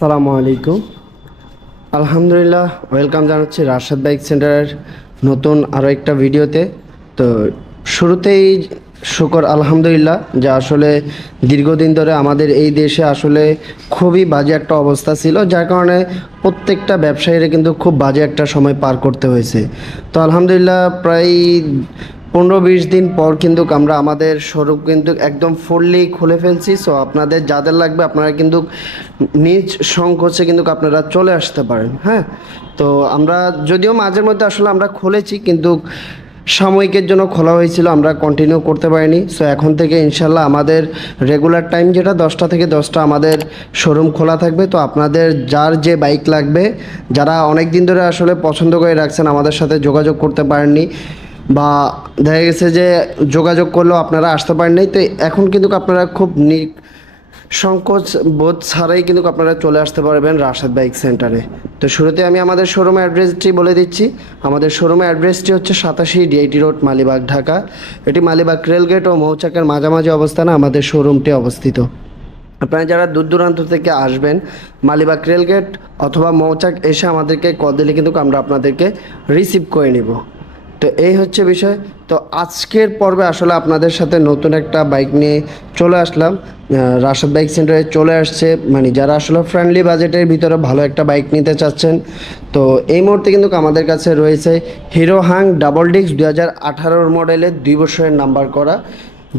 আসসালামু আলাইকুম। আলহামদুলিল্লাহ, ওয়েলকাম জানাচ্ছি রাশেদ বাইক সেন্টারের নতুন আরও একটা ভিডিওতে। তো শুরুতেই শুকর আলহামদুলিল্লাহ যে আসলে দীর্ঘদিন ধরে আমাদের এই দেশে আসলে খুবই বাজে একটা অবস্থা ছিল, যার কারণে প্রত্যেকটা ব্যবসায়ীরা কিন্তু খুব বাজে একটা সময় পার করতে হয়েছে। তো আলহামদুলিল্লাহ প্রায় 15-20 দিন পর কিন্তু আমরা আমাদের শোরুম কিন্তু একদম ফুললি খুলে ফেলছি। সো আপনাদের যাদের লাগবে আপনারা কিন্তু নিজ সংকোচে কিন্তু আপনারা চলে আসতে পারেন। হ্যাঁ, তো আমরা যদিও মাঝের মধ্যে আসলে আমরা খুলেছি, কিন্তু সাময়িকের জন্য খোলা হয়েছিল, আমরা কন্টিনিউ করতে পারিনি। সো এখন থেকে ইনশাল্লাহ আমাদের রেগুলার টাইম যেটা 10টা থেকে 10টা আমাদের শোরুম খোলা থাকবে। তো আপনাদের যার যে বাইক লাগবে, যারা অনেক দিন ধরে আসলে পছন্দ করে রাখছেন, আমাদের সাথে যোগাযোগ করতে পারেননি বা দেখা গেছে যে যোগাযোগ করলেও আপনারা আসতে পারেননি, তো এখন কিন্তু আপনারা খুব সংকোচ বোধ ছাড়াই কিন্তু আপনারা চলে আসতে পারবেন রাশেদ বাইক সেন্টারে। তো শুরুতে আমি আমাদের শোরুমের অ্যাড্রেসটি বলে দিচ্ছি। আমাদের শোরুমের অ্যাড্রেসটি হচ্ছে 87 ডিআইটি রোড, মালিবাগ, ঢাকা। এটি মালিবাগ রেলগেট ও মৌচাকের মাঝামাঝি অবস্থানে আমাদের শোরুমটি অবস্থিত। আপনারা যারা দূর দূরান্ত থেকে আসবেন, মালিবাগ রেলগেট অথবা মৌচাক এসে আমাদেরকে কল দিলে কিন্তু আমরা আপনাদেরকে রিসিভ করে নিব। তো এই হচ্ছে বিষয়। তো আজকের পর্বে আসলে আপনাদের সাথে নতুন একটা বাইক নিয়ে চলে আসলাম। রাশেদ বাইক সেন্টারে চলে আসছে মানে যারা আসলে ফ্রেন্ডলি বাজেটের ভিতরে ভালো একটা বাইক নিতে চাচ্ছেন। তো এই মুহূর্তে কিন্তু আমাদের কাছে রয়েছে হিরো হাং ডাবল ডিস্ক 2018 মডেলের 2 বছরের নাম্বার করা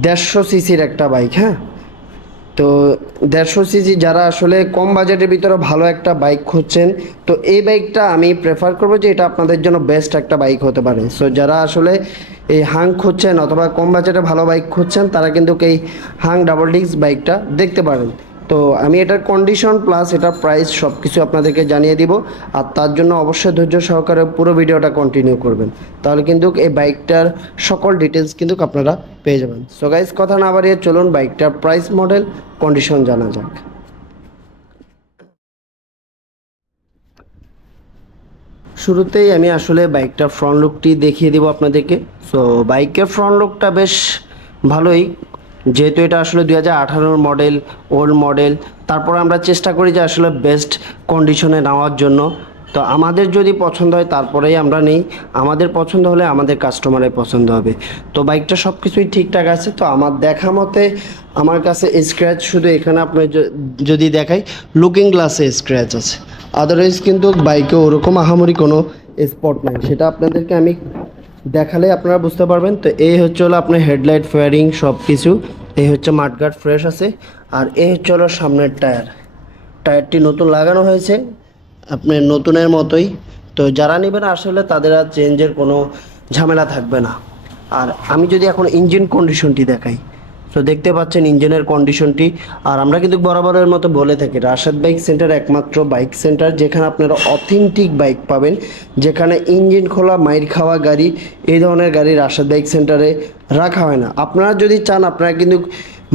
150 সিসির একটা বাইক। হ্যাঁ, তো 150 সিসি যারা আসলে কম বাজেটের ভিতরে ভালো একটা বাইক খুঁজছেন, তো এই বাইকটা আমি প্রেফার করবো যে এটা আপনাদের জন্য বেস্ট একটা বাইক হতে পারে। সো যারা আসলে এই হাং খুঁজছেন অথবা কম বাজেটে ভালো বাইক খুঁজছেন, তারা কিন্তু এই হাং ডাবল ডিস্ক বাইকটা দেখতে পারেন। তো আমি এটার কন্ডিশন প্লাস এটার প্রাইস সব কিছু আপনাদেরকে জানিয়ে দিব, আর তার জন্য অবশ্যই ধৈর্য সহকারে পুরো ভিডিওটা কন্টিনিউ করবেন, তাহলে কিন্তু এই বাইকটার সকল ডিটেলস কিন্তু আপনারা পেয়ে যাবেন। সো গাইস, কথা না বাড়িয়ে চলুন বাইকটার প্রাইস, মডেল, কন্ডিশন জানা যাক। শুরুতেই আমি আসলে বাইকটার ফ্রন্ট লুকটি দেখিয়ে দেবো আপনাদেরকে। সো বাইকের ফ্রন্ট লুকটা বেশ ভালোই, যেহেতু এটা আসলে 2018 মডেল, ওল্ড মডেল। তারপর আমরা চেষ্টা করি যে আসলে বেস্ট কন্ডিশনে নেওয়ার জন্য। তো আমাদের যদি পছন্দ হয় তারপরেই আমরা নেই, আমাদের পছন্দ হলে আমাদের কাস্টমারের পছন্দ হবে। তো বাইকটা সব কিছুই ঠিকঠাক আছে। তো আমার দেখা মতে আমার কাছে স্ক্র্যাচ শুধু এখানে আপনি যদি দেখাই, লুকিং গ্লাসে স্ক্র্যাচ আছে, আদারওয়াইজ কিন্তু বাইকে ওরকম আহামরি কোনো স্পট নাই, সেটা আপনাদেরকে আমি দেখালে আপনারা বুঝতে পারবেন। তো এই হচ্ছে হলো আপনার হেডলাইট, ফেয়ারিং সব কিছু। এই হচ্ছে মাঠগার্ড ফ্রেশ আছে, আর এই হচ্ছে হলো সামনের টায়ারটি নতুন লাগানো হয়েছে আপনার নতুনের মতোই। তো যারা নেবেন আসলে তাদের আর চেঞ্জের কোনো ঝামেলা থাকবে না। আর আমি যদি এখন ইঞ্জিন কন্ডিশনটি দেখাই, তো দেখতে পাচ্ছেন ইঞ্জিনের কন্ডিশনটি। আর আমরা কিন্তু বরাবরের মতো বলে থাকি রাশেদ বাইক সেন্টার একমাত্র বাইক সেন্টার যেখানে আপনারা অথেন্টিক বাইক পাবেন, যেখানে ইঞ্জিন খোলা মাইর খাওয়া গাড়ি, এই ধরনের গাড়ি রাশেদ বাইক সেন্টারে রাখা হয় না। আপনারা যদি চান আপনারা কিন্তু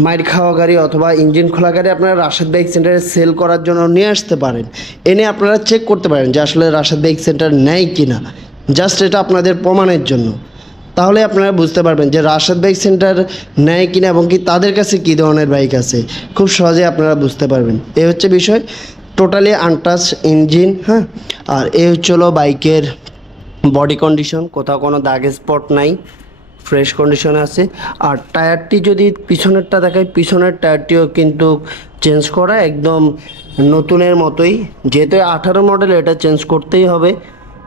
মাইর খাওয়া গাড়ি অথবা ইঞ্জিন খোলা গাড়ি আপনারা রাশেদ বাইক সেন্টারে সেল করার জন্য নিয়ে আসতে পারেন, এনে আপনারা চেক করতে পারেন যে আসলে রাশেদ বাইক সেন্টার নেয় কি না, জাস্ট এটা আপনাদের প্রমাণের জন্য। তাহলে আপনারা বুঝতে পারবেন যে রাশেদ বাইক সেন্টার নেয় কিনা এবং কি তাদের কাছে কী ধরনের বাইক আছে, খুব সহজে আপনারা বুঝতে পারবেন। এই হচ্ছে বিষয়, টোটালি আনটাচ ইঞ্জিন। হ্যাঁ, আর এই হচ্ছে হলো বাইকের বডি কন্ডিশন, কোথাও কোনো দাগ স্পট নাই, ফ্রেশ কন্ডিশনে আছে। আর টায়ারটি যদি পিছনেরটা দেখাই, পিছনের টায়ারটিও কিন্তু চেঞ্জ করা একদম নতুনের মতোই, যেহেতু 18 মডেল এটা চেঞ্জ করতেই হবে।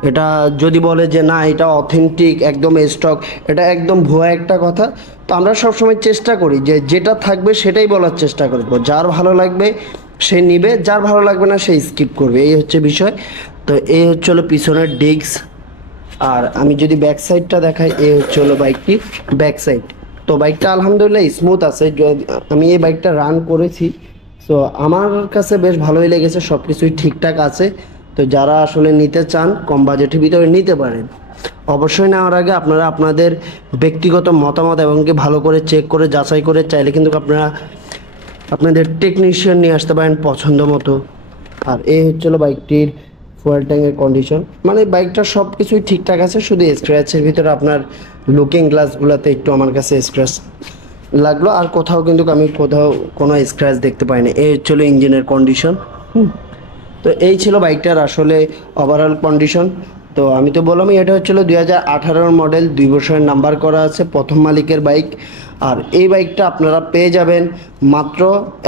এটা যদি বলে যে না এটা অথেন্টিক একদম স্টক, এটা একদম ভুয়া একটা কথা। তো আমরা সবসময় চেষ্টা করি যে যেটা থাকবে সেটাই বলার চেষ্টা করব, যার ভালো লাগবে সে নিবে, যার ভালো লাগবে না সে স্কিপ করবে, এই হচ্ছে বিষয়। তো এই হচ্ছে হলো পিছনের ডিস্ক। আর আমি যদি ব্যাক সাইডটা দেখাই, এই হচ্ছে হলো বাইকটি ব্যাক সাইড। তো বাইকটা আলহামদুলিল্লাহ স্মুথ আছে, আমি এই বাইকটা রান করেছি। সো আমার কাছে বেশ ভালোই লেগেছে, সব কিছুই ঠিকঠাক আছে। তো যারা আসলে নিতে চান কম বাজেটের ভিতরে নিতে পারেন। অবশ্যই নেওয়ার আগে আপনারা আপনাদের ব্যক্তিগত মতামত এবং কি ভালো করে চেক করে যাচাই করে চাইলে কিন্তু আপনারা আপনাদের টেকনিশিয়ান নিয়ে আসতে পারেন পছন্দ মতো। আর এই হচ্ছিল বাইকটির ফুয়েল ট্যাঙ্কের কন্ডিশন, মানে বাইকটার সব কিছুই ঠিকঠাক আছে, শুধু স্ক্র্যাচের ভিতরে আপনার লুকিং গ্লাসগুলোতে একটু আমার কাছে স্ক্র্যাচ লাগলো, আর কোথাও কিন্তু আমি কোথাও কোনো স্ক্র্যাচ দেখতে পাইনি। এই হচ্ছিল ইঞ্জিনের কন্ডিশন। তো এই ছিল বাইকটার আসলে ওভারঅল কন্ডিশন। তো আমি তো বললামই এটা হচ্ছিল 2018 মডেল, 2 বছরের নাম্বার করা আছে, প্রথম মালিকের বাইক। আর এই বাইকটা আপনারা পেয়ে যাবেন মাত্র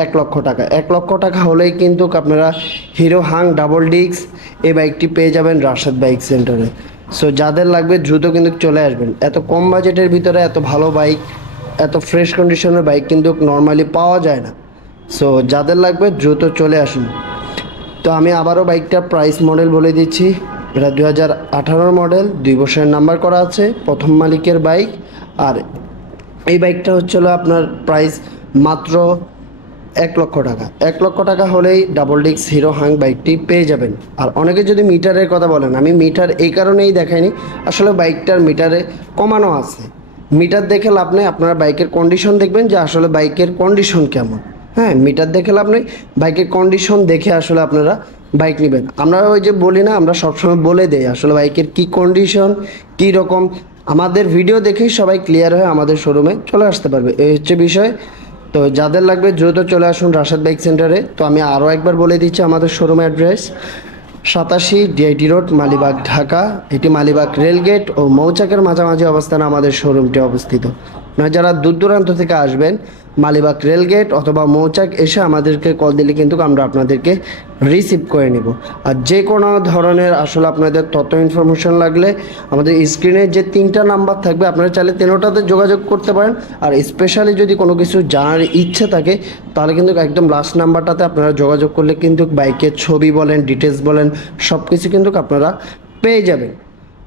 1 লক্ষ টাকা। 1 লক্ষ টাকা হলেই কিন্তু আপনারা হিরো হাং ডাবল ডিস্ক এই বাইকটি পেয়ে যাবেন রাশেদ বাইক সেন্টারে। সো যাদের লাগবে দ্রুত কিন্তু চলে আসবেন। এত কম বাজেটের ভিতরে এত ভালো বাইক, এত ফ্রেশ কন্ডিশনের বাইক কিন্তু নর্মালি পাওয়া যায় না। সো যাদের লাগবে দ্রুত চলে আসুন। তো আমি আবারও বাইকটার প্রাইস মডেল বলে দিচ্ছি। এটা 2018 মডেল, 2 বছরের নাম্বার করা আছে, প্রথম মালিকের বাইক। আর এই বাইকটা হচ্ছিল আপনার প্রাইস মাত্র 1 লক্ষ টাকা। 1 লক্ষ টাকা হলেই ডাবল ডিস্ক হিরো হাং বাইকটি পেয়ে যাবেন। আর অনেকে যদি মিটারের কথা বলেন, আমি মিটার এই কারণেই দেখাইনি, আসলে বাইকটার মিটারে কমানো আছে। মিটার দেখে লাভ নেই, আপনারা বাইকের কন্ডিশন দেখবেন যে আসলে বাইকের কন্ডিশন কেমন। হ্যাঁ, মিটার দেখে লাভ নেই, বাইকের কন্ডিশন দেখে আসলে আপনারা বাইক নেবেন। আমরা ওই যে বলি না, আমরা সবসময় বলে দেই আসলে বাইকের কী কন্ডিশন, কী রকম। আমাদের ভিডিও দেখেই সবাই ক্লিয়ার হয়ে আমাদের শোরুমে চলে আসতে পারবে, এই হচ্ছে বিষয়। তো যাদের লাগবে দ্রুত চলে আসুন রাশেদ বাইক সেন্টারে। তো আমি আরও একবার বলে দিচ্ছি আমাদের showroom address 87 DIT road, Malibagh, Dhaka. এটি মালিবাগ রেলগেট ও মৌচাকের মাঝামাঝি অবস্থানে আমাদের শোরুমটি অবস্থিত। আপনারা যারা দূর দূরান্ত থেকে আসবেন, মালিবাগ রেলগেট অথবা মৌচাক এসে আমাদেরকে কল দিলে কিন্তু আমরা আপনাদেরকে রিসিভ করে নেব। আর যে কোনো ধরনের আসলে আপনাদের তথ্য ইনফরমেশন লাগলে আমাদের স্ক্রিনে যে 3টা নাম্বার থাকবে, আপনারা চাইলে 3টাতে যোগাযোগ করতে পারেন। আর স্পেশালি যদি কোনো কিছু জানার ইচ্ছে থাকে তাহলে কিন্তু একদম লাস্ট নাম্বারটাতে আপনারা যোগাযোগ করলে কিন্তু বাইকের ছবি বলেন, ডিটেলস বলেন, সব কিছু কিন্তু আপনারা পেয়ে যাবেন।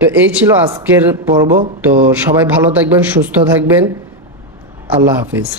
তো এই ছিল আজকের পর্ব। তো সবাই ভালো থাকবেন, সুস্থ থাকবেন। আল্লাহ হাফিজ।